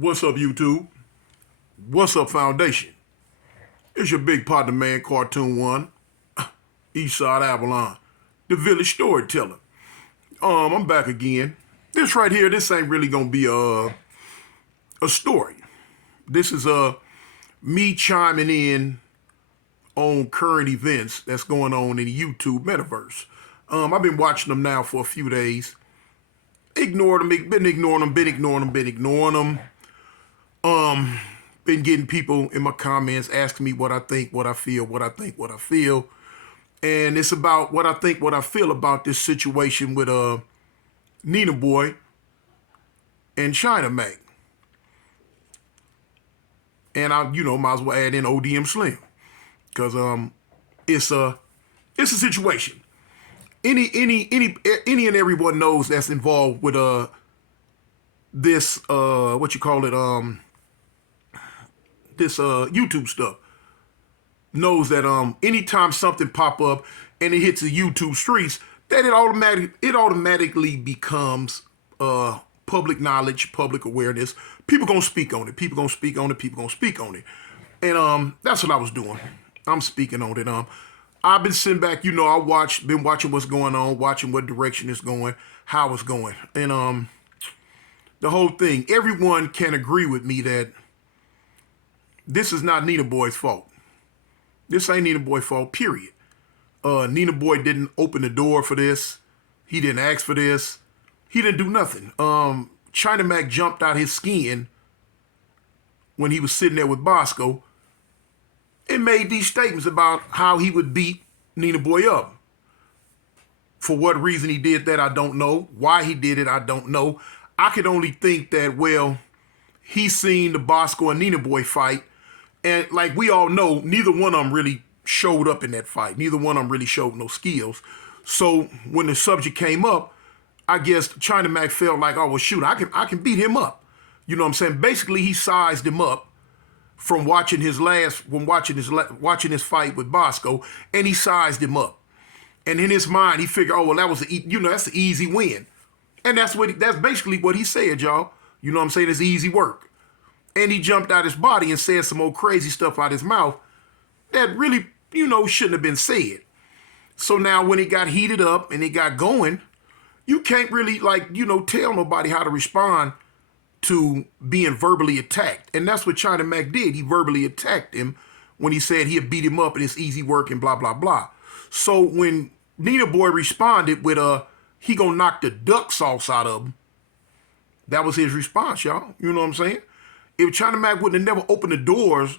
What's up, YouTube? What's up, Foundation? It's your big partner, man, Cartoon One, Eastside Avalon, the village storyteller. I'm back again. This right here, this ain't really gonna be a story. This is me chiming in on current events that's going on in the YouTube metaverse. I've been watching them now for a few days. Ignored them, been ignoring them, been ignoring them. Been getting people in my comments asking me what I think, what I feel, what I think, what I feel. And it's about what I think, what I feel about this situation with Nina Boy and China Mac. And I, might as well add in odm.slim. Because it's a situation. Any and everyone knows that's involved with this what you call it this YouTube stuff knows that anytime something pop up and it hits the YouTube streets, that it automatically becomes public knowledge, public awareness. People gonna speak on it. People gonna speak on it. People gonna speak on it. And that's what I was doing. I'm speaking on it. I've been sitting back, been watching what's going on, watching what direction it's going, how it's going. And the whole thing, everyone can agree with me that this is not Nina Boy's fault. This ain't Nina Boy's fault, period. Nina Boy didn't open the door for this. He didn't ask for this. He didn't do nothing. China Mac jumped out his skin when he was sitting there with Bosco and made these statements about how he would beat Nina Boy up. For what reason he did that, I don't know. Why he did it, I don't know. I could only think that, well, he seen the Bosco and Nina Boy fight, and like we all know, neither one of them really showed up in that fight. Neither one of them really showed no skills. So when the subject came up, I guess China Mac felt like, oh, well, shoot, I can beat him up. You know what I'm saying? Basically, he sized him up from watching his fight with Bosco, and he sized him up. And in his mind, he figured, oh, well, that's an easy win. And that's basically what he said, y'all. You know what I'm saying? It's easy work. And he jumped out his body and said some old crazy stuff out his mouth that really, shouldn't have been said. So now when it got heated up and it got going, you can't really, tell nobody how to respond to being verbally attacked. And that's what China Mac did. He verbally attacked him when he said he'd beat him up and it's easy work and blah, blah, blah. So when Nina Boy responded with he gonna knock the duck sauce out of him, that was his response, y'all. You know what I'm saying? If China Mac wouldn't have never opened the doors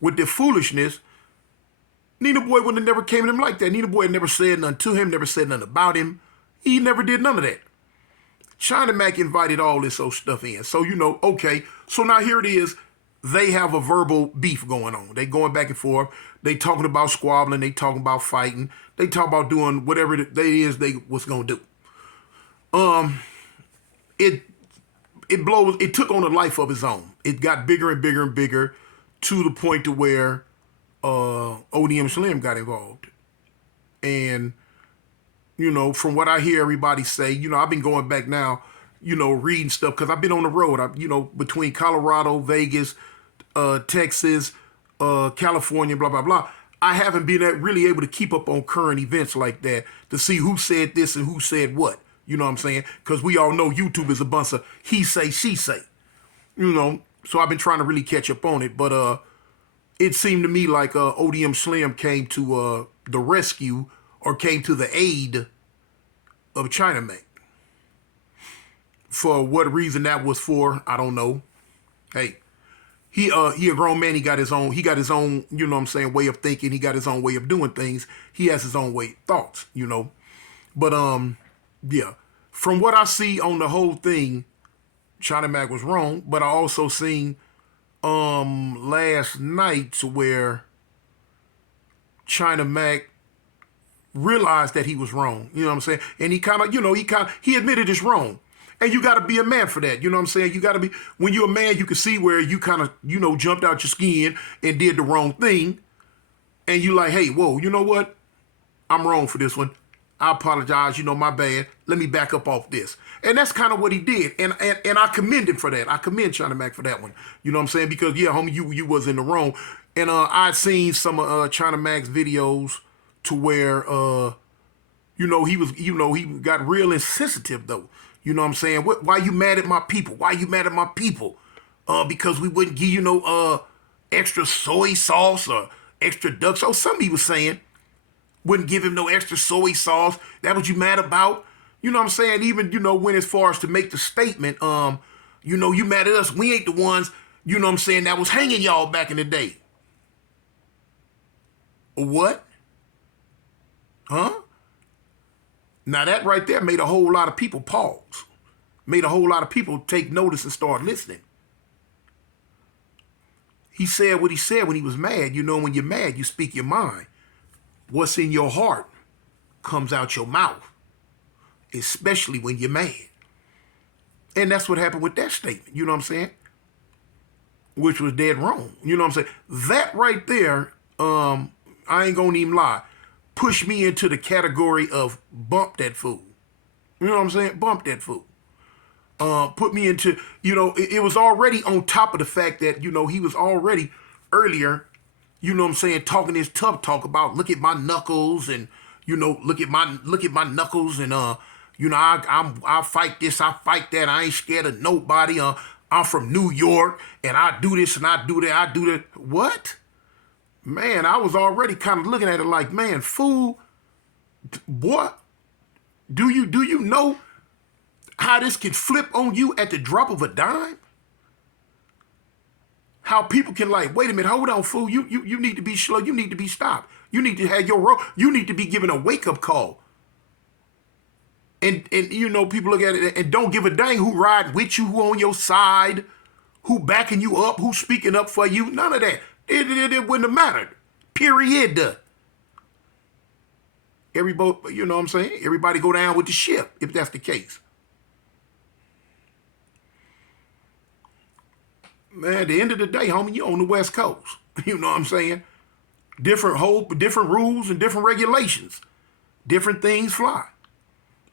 with their foolishness, Nina Boy wouldn't have never came at him like that. Nina Boy had never said nothing to him, never said nothing about him. He never did none of that. China Mac invited all this old stuff in. So, okay. So now here it is. They have a verbal beef going on. They going back and forth. They talking about squabbling. They talking about fighting. They talk about doing whatever it is they was going to do. It took on a life of its own. It got bigger and bigger and bigger to the point to where odm.slim got involved. And from what I hear everybody say, I've been going back now, reading stuff because I've been on the road. Between Colorado, Vegas, Texas, California, blah, blah, blah. I haven't been really able to keep up on current events like that to see who said this and who said what. You know what I'm saying? Because we all know YouTube is a bunch of he say, she say. So I've been trying to really catch up on it. But it seemed to me like odm.slim came to the rescue or came to the aid of China Mac. For what reason that was for, I don't know. Hey, he a grown man. He got his own, way of thinking. He got his own way of doing things. He has his own way thoughts, But yeah. From what I see on the whole thing, China Mac was wrong. But I also seen last night to where China Mac realized that he was wrong. You know what I'm saying? And he admitted it's wrong. And you got to be a man for that. You know what I'm saying? You got to be, when you're a man, you can see where you kind of, jumped out your skin and did the wrong thing. And you like, hey, whoa, you know what? I'm wrong for this one. I apologize, my bad. Let me back up off this. And that's kind of what he did. And I commend him for that. I commend China Mac for that one. You know what I'm saying? Because, yeah, homie, you was in the wrong. And I seen some of China Mac's videos to where, he got real insensitive, though. You know what I'm saying? Why you mad at my people? Why you mad at my people? Because we wouldn't give you no extra soy sauce or extra duck sauce. Something he was saying. Wouldn't give him no extra soy sauce. That what you mad about? You know what I'm saying? Even, went as far as to make the statement, you mad at us. We ain't the ones, you know what I'm saying, that was hanging y'all back in the day. What? Huh? Now that right there made a whole lot of people pause. Made a whole lot of people take notice and start listening. He said what he said when he was mad. When you're mad, you speak your mind. What's in your heart comes out your mouth, especially when you're mad. And that's what happened with that statement, you know what I'm saying? Which was dead wrong, you know what I'm saying? That right there, I ain't gonna even lie, pushed me into the category of bump that fool. You know what I'm saying? Bump that fool. Put me into, it was already on top of the fact that, he was already earlier, you know what I'm saying, talking this tough talk about look at my knuckles and, look at my knuckles and, I fight this, I fight that, I ain't scared of nobody. I'm from New York and I do this and I do that, I do that. What? Man, I was already kind of looking at it like, man, fool, what? Do you know how this can flip on you at the drop of a dime? How people can like, wait a minute, hold on, fool. You need to be slow. You need to be stopped. You need to have your role. You need to be given a wake-up call. And people look at it and don't give a dang who ride with you, who on your side, who backing you up, who speaking up for you. None of that. It wouldn't have mattered. Period. Everybody, you know what I'm saying? Everybody go down with the ship, if that's the case. Man, at the end of the day, homie, you on the West Coast. You know what I'm saying? Different rules and different regulations. Different things fly.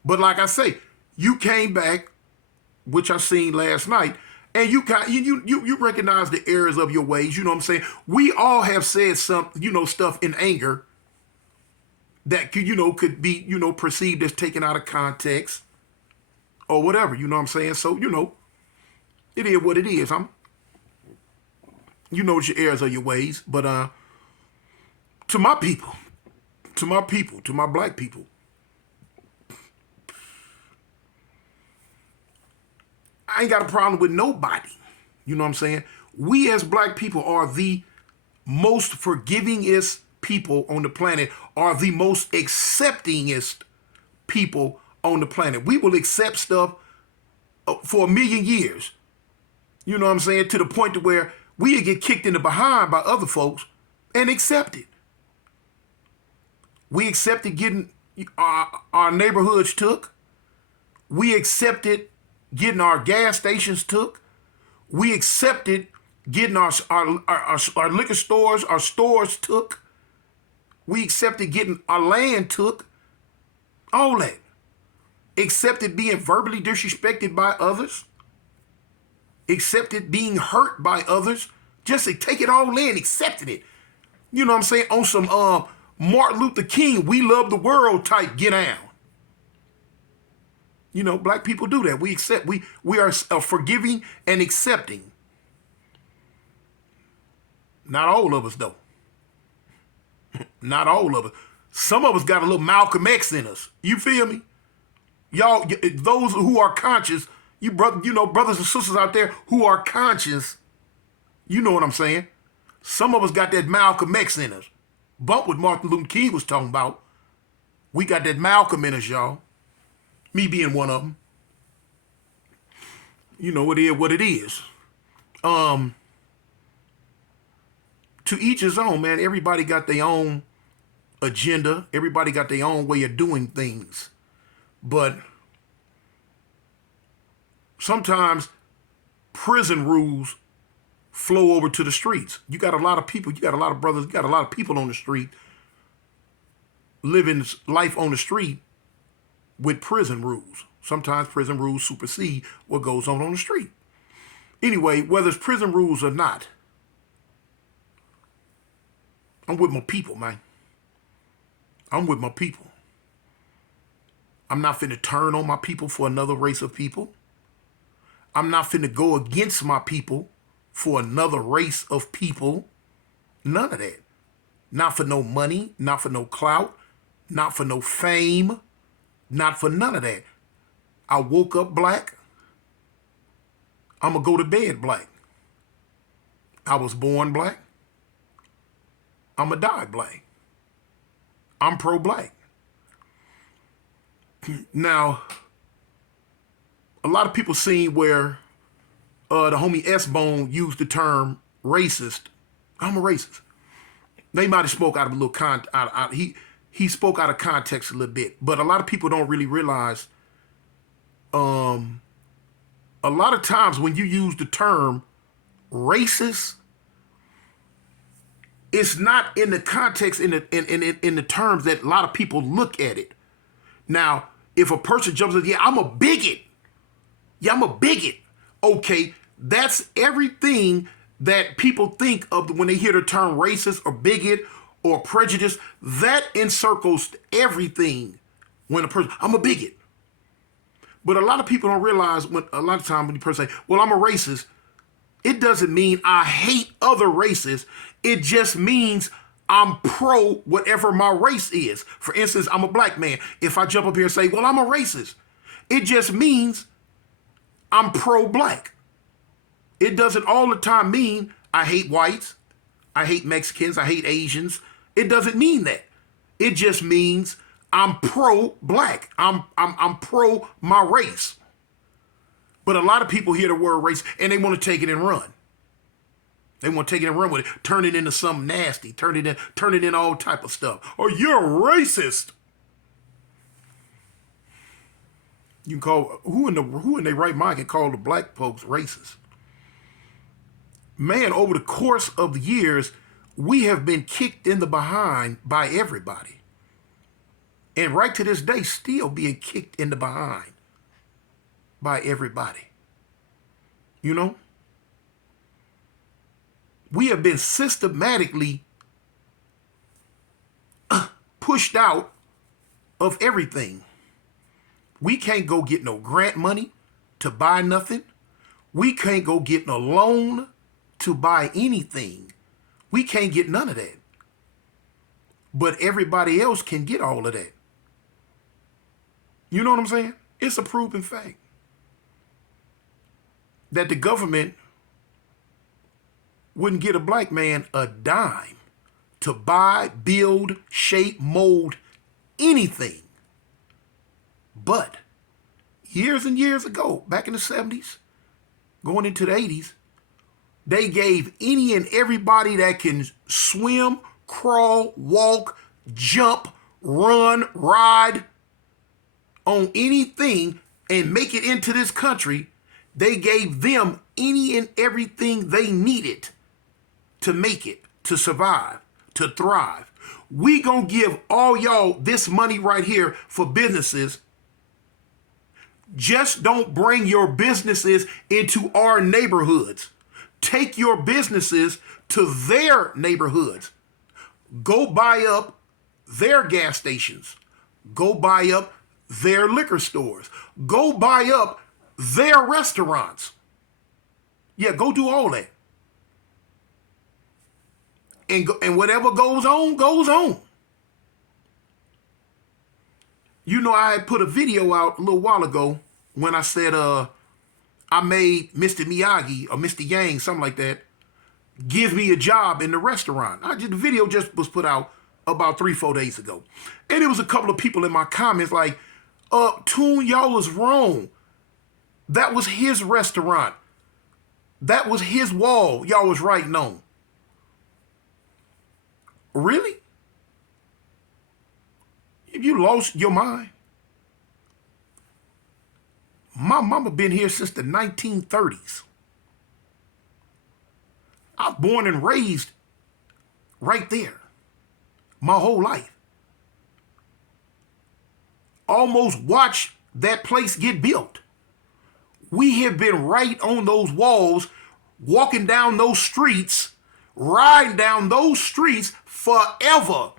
But like I say, you came back, which I seen last night, and you recognize the errors of your ways. You know what I'm saying? We all have said some, stuff in anger that could be, perceived as taken out of context or whatever. You know what I'm saying? So, it is what it is. It's your errors of your ways. But to my people, to my black people, I ain't got a problem with nobody. You know what I'm saying? We as black people are the most forgivingest people on the planet, are the most acceptingest people on the planet. We will accept stuff for a million years. You know what I'm saying? To the point to where we get kicked in the behind by other folks and accept it. We accepted getting our neighborhoods took. We accepted getting our gas stations took. We accepted getting our liquor stores, our stores took. We accepted getting our land took. All that. Accepted being verbally disrespected by others. Accepted being hurt by others. Just to take it all in, accepted it. You know what I'm saying? On some Martin Luther King, we love the world type get down. Black people do that. We accept, we are forgiving and accepting. Not all of us, though. Not all of us. Some of us got a little Malcolm X in us. You feel me? Y'all, those who are conscious, brothers and sisters out there who are conscious, you know what I'm saying? Some of us got that Malcolm X in us. Bump what Martin Luther King was talking about. We got that Malcolm in us, y'all. Me being one of them. It is what it is. To each his own, man. Everybody got their own agenda. Everybody got their own way of doing things. But sometimes prison rules flow over to the streets. You got a lot of people, you got a lot of brothers, you got a lot of people on the street living life on the street with prison rules. Sometimes prison rules supersede what goes on the street. Anyway, whether it's prison rules or not, I'm with my people, man. I'm with my people. I'm not finna turn on my people for another race of people. I'm not finna go against my people for another race of people. None of that. Not for no money, not for no clout, not for no fame, not for none of that. I woke up black. I'm going to go to bed black. I was born black. I'm going to die black. I'm pro-black. Now, a lot of people seen where the homie S-Bone used the term racist. I'm a racist. They might have spoke out of a little he spoke out of context a little bit, but a lot of people don't really realize a lot of times when you use the term racist, it's not in the context in the terms that a lot of people look at it. Now, if a person jumps in, yeah, I'm a bigot. Yeah, I'm a bigot. Okay, that's everything that people think of when they hear the term racist or bigot or prejudice. That encircles everything when a person, I'm a bigot. But a lot of people don't realize a lot of times when you person say, well, I'm a racist, it doesn't mean I hate other races. It just means I'm pro whatever my race is. For instance, I'm a black man. If I jump up here and say, well, I'm a racist, it just means I'm pro-black. It doesn't all the time mean I hate whites, I hate Mexicans, I hate Asians. It doesn't mean that. It just means I'm pro-black. I'm pro my race. But a lot of people hear the word race and they want to take it and run. They want to take it and run with it, turn it into something nasty, turn it in all type of stuff. Or you're a racist. You can call who in their right mind can call the black folks racist. Man, over the course of the years, we have been kicked in the behind by everybody. And right to this day, still being kicked in the behind by everybody. You know? We have been systematically pushed out of everything. We can't go get no grant money to buy nothing. We can't go get no loan to buy anything. We can't get none of that. But everybody else can get all of that. You know what I'm saying? It's a proven fact that the government wouldn't get a black man a dime to buy, build, shape, mold anything. But years and years ago, back in the 70s, going into the 80s, they gave any and everybody that can swim, crawl, walk, jump, run, ride on anything and make it into this country, they gave them any and everything they needed to make it, to survive, to thrive. We gonna give all y'all this money right here for businesses. Just don't bring your businesses into our neighborhoods. Take your businesses to their neighborhoods. Go buy up their gas stations. Go buy up their liquor stores. Go buy up their restaurants. Yeah, go do all that. And whatever goes on, goes on. You know, I had put a video out a little while ago when I said I made Mr. Miyagi or Mr. Yang, something like that, give me a job in the restaurant. The video just was put out about 3-4 days ago. And there was a couple of people in my comments like, Toon, y'all was wrong. That was his restaurant. That was his wall y'all was writing on. Really? You lost your mind? My mama been here since the 1930s. I was born and raised right there my whole life. almost watched that place get built. We have been right on those walls, walking down those streets, riding down those streets forever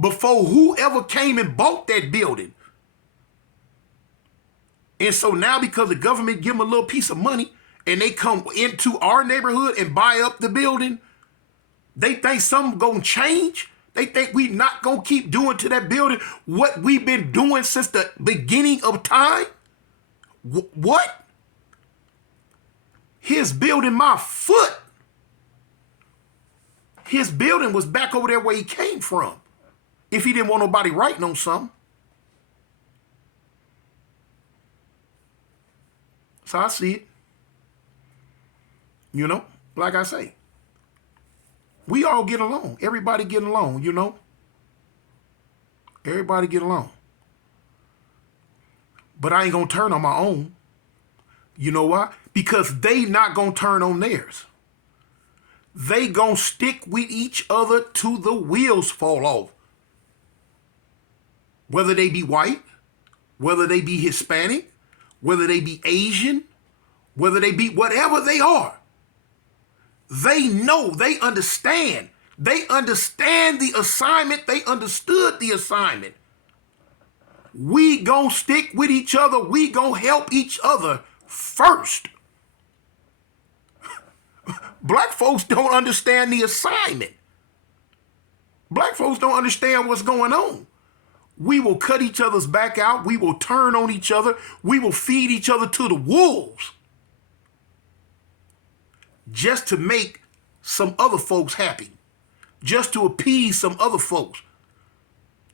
before whoever came and bought that building. And so now because the government give them a little piece of money and they come into our neighborhood and buy up the building, they think something gonna change. They think we not gonna keep doing to that building what we've been doing since the beginning of time. What? His building my foot. His building was back over there where he came from. If he didn't want nobody writing on something. So I see it. You know, like I say, we all get along. Everybody get along, you know. Everybody get along. But I ain't gonna turn on my own. You know why? Because they not gonna turn on theirs. They gonna stick with each other till the wheels fall off. Whether they be white, whether they be Hispanic, whether they be Asian, whether they be whatever they are. They know, they understand. They understand the assignment. They understood the assignment. We gonna stick with each other. We gonna help each other first. Black folks don't understand the assignment. Black folks don't understand what's going on. We will cut each other's back out. We will turn on each other. We will feed each other to the wolves. Just to make some other folks happy. Just to appease some other folks.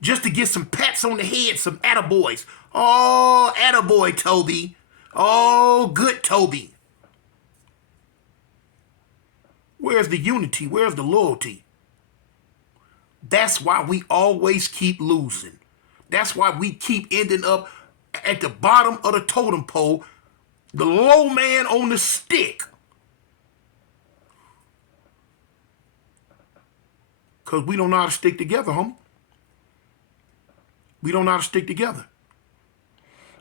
Just to get some pats on the head, some attaboys. Oh, attaboy, Toby. Oh, good Toby. Where's the unity? Where's the loyalty? That's why we always keep losing. That's why we keep ending up at the bottom of the totem pole, the low man on the stick. Because we don't know how to stick together, homie. We don't know how to stick together.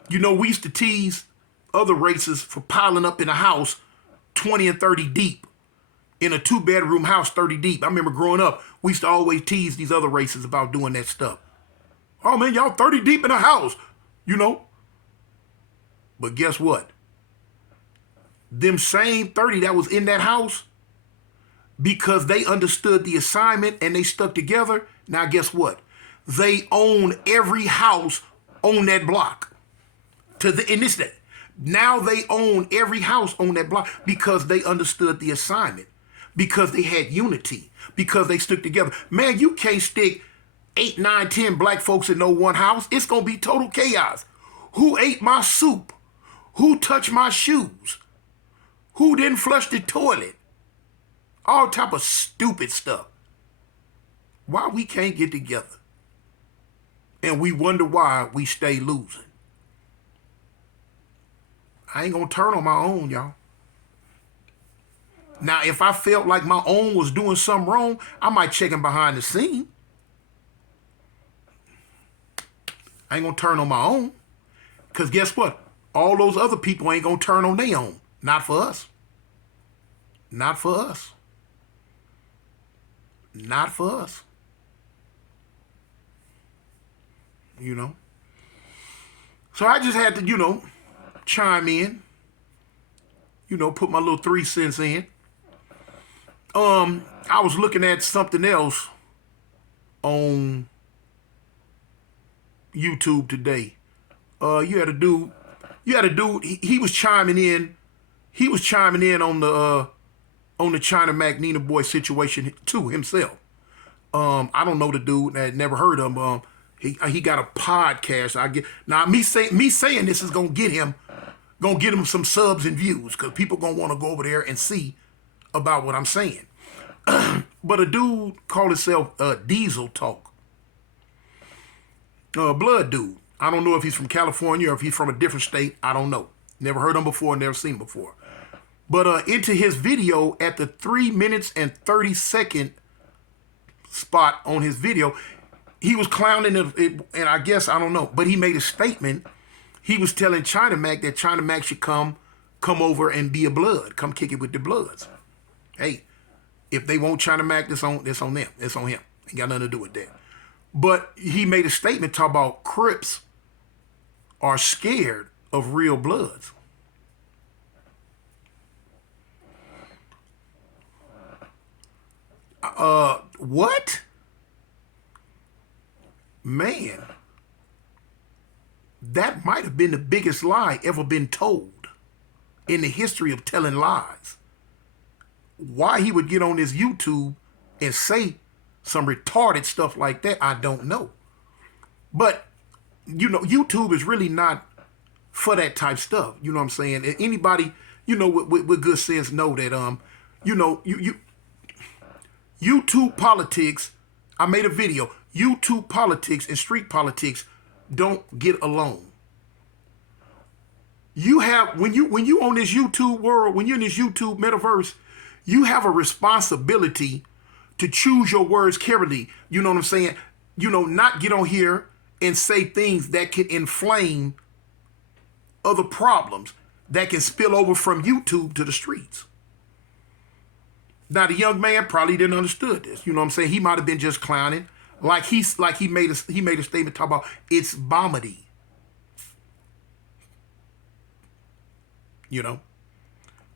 You know, we used to tease other races for piling up in a house 20 and 30 deep. In a 2-bedroom house 30 deep. I remember growing up, we used to always tease these other races about doing that stuff. Oh man, y'all 30 deep in a house, you know. But guess what? Them same 30 that was in that house, because they understood the assignment and they stuck together, now guess what? They own every house on that block. In this day. Now they own every house on that block because they understood the assignment. Because they had unity. Because they stuck together. Man, you can't stick 8, 9, 10 black folks in no one house. It's going to be total chaos. Who ate my soup? Who touched my shoes? Who didn't flush the toilet? All type of stupid stuff. Why we can't get together? And we wonder why we stay losing. I ain't going to turn on my own, y'all. Now, if I felt like my own was doing something wrong, I might check him behind the scene. I ain't going to turn on my own. Because guess what? All those other people ain't going to turn on their own. Not for us. Not for us. Not for us. You know? So I just had to, chime in. Put my little 3 cents in. I was looking at something else on YouTube today. You had a dude, he was chiming in. He was chiming in on the China Mac Nina Boy situation too himself. I don't know the dude. I had never heard of him. He got a podcast. Me saying this is gonna get him some subs and views because people gonna want to go over there and see about what I'm saying. But a dude called himself Diesel Talk. Blood dude. I don't know if he's from California or if he's from a different state. I don't know. Never heard him before, never seen him before. But into his video at the 3 minutes and 30 second spot on his video, he was clowning it, and I guess, I don't know, but he made a statement. He was telling China Mac that China Mac should come over and be a blood, come kick it with the Bloods. Hey, if they want China Mac, that's on them. It's on him. Ain't got nothing to do with that. But he made a statement talking about Crips are scared of real Bloods. What? Man, that might have been the biggest lie ever been told in the history of telling lies. Why he would get on this YouTube and say some retarded stuff like that, I don't know. But, YouTube is really not for that type stuff. You know what I'm saying? And anybody, with good sense know that, YouTube politics, I made a video, YouTube politics and street politics don't get along. You have, when you on this YouTube world, when you're in this YouTube metaverse, you have a responsibility to choose your words carefully. You know what I'm saying? Not get on here and say things that can inflame other problems that can spill over from YouTube to the streets. Now, the young man probably didn't understood this. You know what I'm saying? He might have been just clowning. Like he made a statement talking about it's bomedy.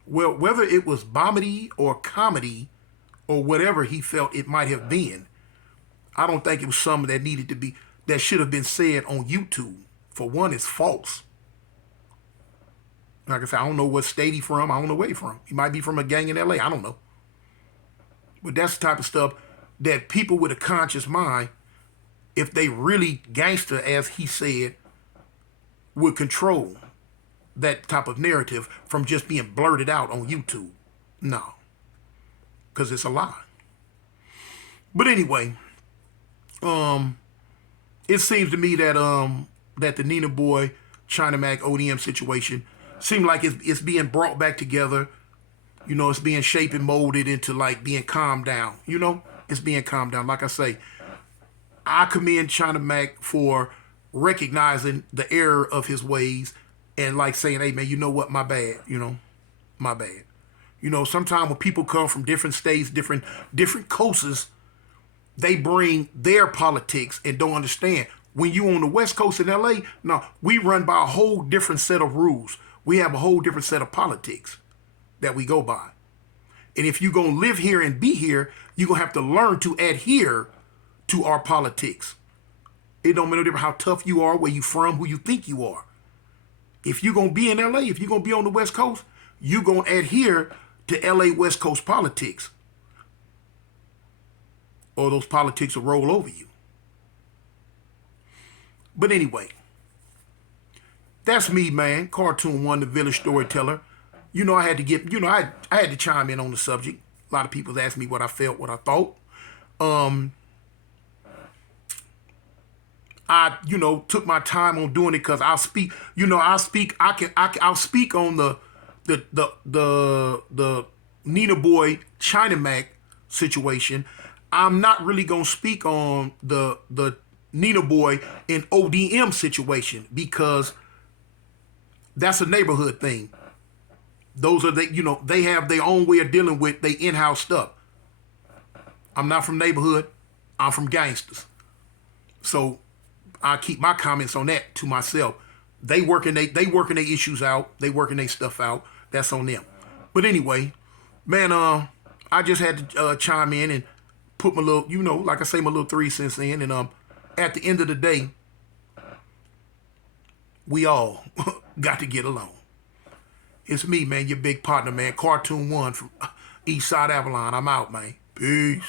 Well, whether it was bomedy or comedy or whatever he felt it might have been, I don't think it was something that should have been said on YouTube. For one, it's false. Like I said, I don't know what state he's from. I don't know where he's from. He might be from a gang in LA. I don't know. But that's the type of stuff that people with a conscious mind, if they really gangster, as he said, would control that type of narrative from just being blurted out on YouTube. No. Because it's a lie. But anyway, it seems to me that that the Nina Boy, China Mac, ODM situation seemed like it's being brought back together. It's being shaped and molded into like being calmed down. It's being calmed down. Like I say, I commend China Mac for recognizing the error of his ways and like saying, hey man, you know what, my bad, my bad. Sometimes when people come from different states, different coasts, they bring their politics and don't understand. When you on the West Coast in LA, no, we run by a whole different set of rules. We have a whole different set of politics that we go by. And if you're going to live here and be here, you're going to have to learn to adhere to our politics. It don't matter how tough you are, where you from, who you think you are. If you're going to be in LA, if you're going to be on the West Coast, you're going to adhere to LA West Coast politics. Or those politics will roll over you. But anyway, that's me, man. Cartoon One, the village storyteller. I had to get, I had to chime in on the subject. A lot of people asked me what I felt, what I thought. I, took my time on doing it because I'll speak, I'll speak on the Nina Boy, China Mac situation. I'm not really going to speak on the Nina Boy and ODM situation because that's a neighborhood thing. Those are they have their own way of dealing with their in-house stuff. I'm not from neighborhood. I'm from gangsters. So I keep my comments on that to myself. They working their issues out. They working their stuff out. That's on them. But anyway, man, I just had to chime in and put my little, like I say, my little 3 cents in. And at the end of the day, we all got to get along. It's me, man, your big partner, man. Cartoon One from Eastside Avalon. I'm out, man. Peace.